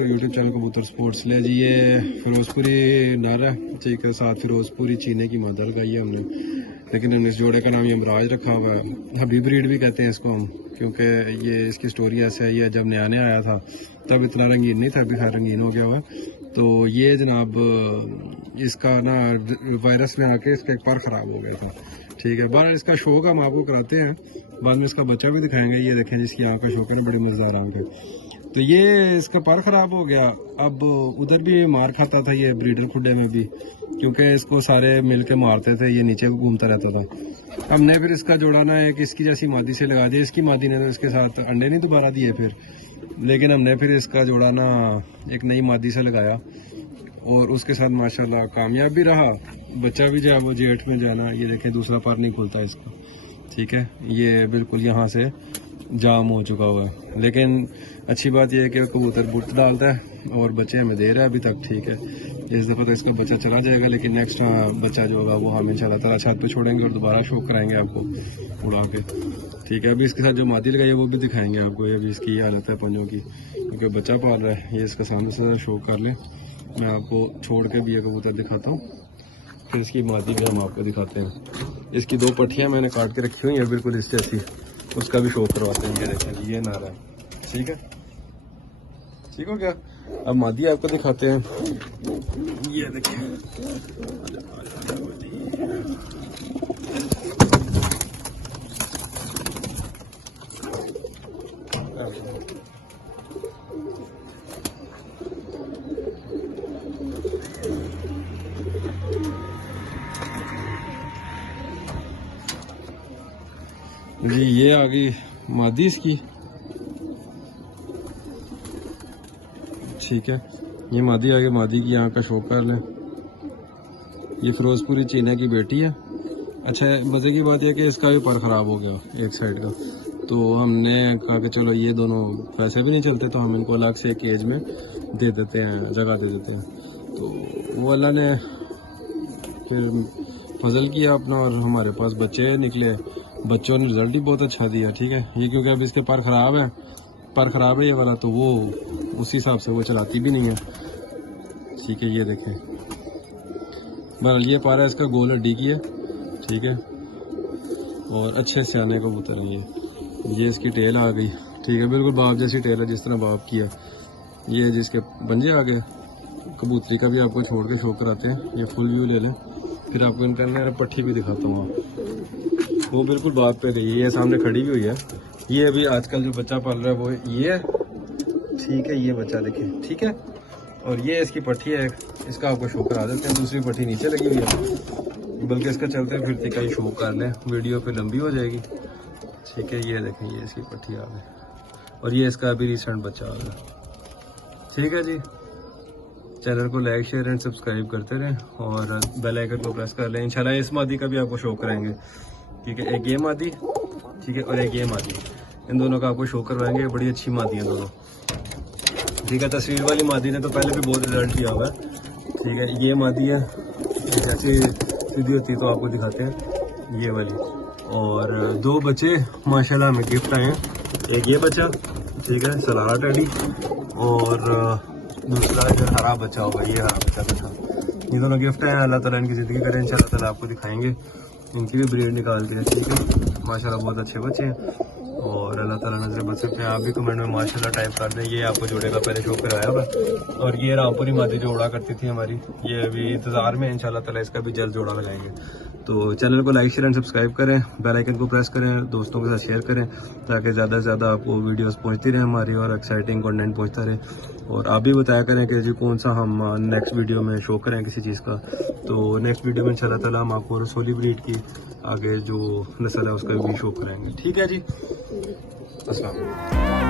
To YouTube channel कबूतर sports. ले जी ये फिरोजपुरी नर है, ठीक है, साथ फिरोजपुरी चीने की मादा लगाई है हमने, लेकिन इस जोड़े का नाम यमराज रखा हुआ है। हबीब ब्रीड भी कहते हैं इसको हम, क्योंकि ये इसकी स्टोरी ऐसे है, ये जब नया नया आया था तब इतना रंगीन नहीं था, अभी खैर रंगीन हो गया हुआ। तो ये जनाब इसका ना वायरस में आके इसका एक पर ख़राब हो गया था, ठीक है। बाहर इसका शौक हम आपको कराते हैं, बाद में इसका बच्चा भी दिखाएंगे। ये देखें जिसकी आँख का शौक है ना, बड़ी मज़ेदार आँख है। तो ये इसका पर ख़राब हो गया। अब उधर भी मार खाता था ये ब्रीडर खुड्डे में भी, क्योंकि इसको सारे मिल के मारते थे, ये नीचे घूमता रहता था। हमने फिर इसका जोड़ा ना एक इसकी जैसी मादी से लगा दिया। इसकी मादी ने तो इसके साथ अंडे नहीं दोबारा दिए फिर, लेकिन हमने फिर इसका जोड़ा ना एक नई मादी से लगाया और उसके साथ माशाल्लाह कामयाब भी रहा। बच्चा भी जो है वो जेठ में जाना, ये देखें दूसरा पर नहीं खुलता इसका, ठीक है। ये बिल्कुल यहाँ से जाम हो चुका हुआ है, लेकिन अच्छी बात यह है कि कबूतर बुट डालता है और बच्चे हमें दे रहा है अभी तक, ठीक है। इस दफ़ा तो इसका बच्चा चला जाएगा, लेकिन नेक्स्ट बच्चा जो होगा वो हम इंशाल्लाह ताला छत पे छोड़ेंगे और दोबारा शो कराएंगे आपको उड़ा के, ठीक है। अभी इसके साथ जो मादी लगाई है वो भी दिखाएंगे आपको। ये अभी इसकी हालत है पंजों की, क्योंकि बच्चा पाल रहा है। ये इसका सामने से शो कर लें, मैं आपको छोड़ के भी ये कबूतर दिखाता हूँ, फिर इसकी मादी भी हम आपको दिखाते हैं। इसकी दो पट्टियाँ मैंने काट के रखी हुई हैं बिल्कुल इस जैसी, उसका भी शो करवाते हैं। ये देखें ये नारा है, ठीक है, ठीक हो गया। अब मादी आपको दिखाते हैं, ये देखिए जी, ये आ गई मादी इसकी, ठीक है। ये मादी आ गई, मादी की आँख का शौक कर लें। ये फिरोजपुरी चीना की बेटी है। अच्छा, मज़े की बात यह कि इसका भी पर ख़राब हो गया एक साइड का, तो हमने कहा कि चलो ये दोनों पैसे भी नहीं चलते, तो हम इनको अलग से एक केज में दे देते हैं, जगह दे देते हैं। तो वो अल्लाह ने फिर फजल किया अपना और हमारे पास बच्चे निकले। बच्चों ने रिज़ल्ट ही बहुत अच्छा दिया, ठीक है। ये क्योंकि अब इसके पर ख़राब है ये वाला, तो वो उसी हिसाब से वो चलाती भी नहीं है, ठीक है। ये देखें बहरहाल ये पारा इसका गोल हड्डी की है, ठीक है, और अच्छे सियाने कबूतर हैं ये इसकी टेल आ गई, ठीक है, बिल्कुल बाप जैसी टेल है जिस तरह बाप की है। ये जिसके पंजे आ गए। कबूतरी का भी आपको छोड़ के शो कराते हैं, ये फुल व्यू ले लें, फिर आपको इनका मैं पट्टी भी दिखाता हूँ। वो बिल्कुल बाप पे गई है, ये सामने खड़ी भी हुई है। ये अभी आजकल जो बच्चा पाल रहा है वो ये है, ठीक है। ये बच्चा देखें, ठीक है, और ये इसकी पट्टी है, इसका आपको शो करा देते हैं। दूसरी पट्टी नीचे लगी हुई है, बल्कि इसका चलते फिरते का ही शो कर लें, वीडियो पे लंबी हो जाएगी, ठीक है। ये देखें ये इसकी पट्टी आ गई और ये इसका अभी रिसेंट बच्चा आ गया, ठीक है जी। चैनल को लाइक शेयर एंड सब्सक्राइब करते रहें और बेल आइकन को प्रेस कर लें। इंशाल्लाह इस मादी का भी आपको शो कराएंगे, ठीक है। एक ये मादी, ठीक है, और एक ये मादी, इन दोनों का आपको शो करवाएंगे। बड़ी अच्छी मादी है दोनों, ठीक है। तस्वीर वाली मादी ने तो पहले भी बहुत रिजल्ट किया हुआ है, ठीक है। ये मादी है, जैसे सीधी होती है तो आपको दिखाते हैं ये वाली। और दो बच्चे माशाल्लाह हमें गिफ्ट आए हैं, एक ये बच्चा, ठीक है, सलारा टैडी, और दूसरा जो हरा बच्चा होगा, ये हरा बच्चा था। ये दोनों गिफ्ट हैं, अल्लाह ताला इनकी ज़िंदगी करें इंशाल्लाह ताला, आपको दिखाएंगे इनकी भी ब्रीड निकाल के, ठीक है। माशाल्लाह बहुत अच्छे बच्चे हैं और अल्लाह ताला नजर बच सकते हैं। आप भी कमेंट में माशाल्लाह टाइप कर दें। ये आपको जोड़े का पहले शो कराया हुआ, और ये रामपुरी मादी जो उड़ा करती थी हमारी, ये अभी इंतजार में इंशाल्लाह ताला इसका भी जल्द जोड़ा लगाएंगे। तो चैनल को लाइक शेयर एंड सब्सक्राइब करें, बेल आइकन को प्रेस करें, दोस्तों के साथ शेयर करें, ताकि ज़्यादा से ज़्यादा आपको वीडियोस पहुंचती रहे हमारी और एक्साइटिंग कंटेंट पहुंचता रहे। और आप भी बताया करें कि जी कौन सा हम नेक्स्ट वीडियो में शो करें किसी चीज़ का। तो नेक्स्ट वीडियो में इंशाल्लाह ताला हम आपको रसोली ब्रीड की आगे जो नस्ल है उसका भी शो कराएंगे, ठीक है जी। अस्सलाम वालेकुम।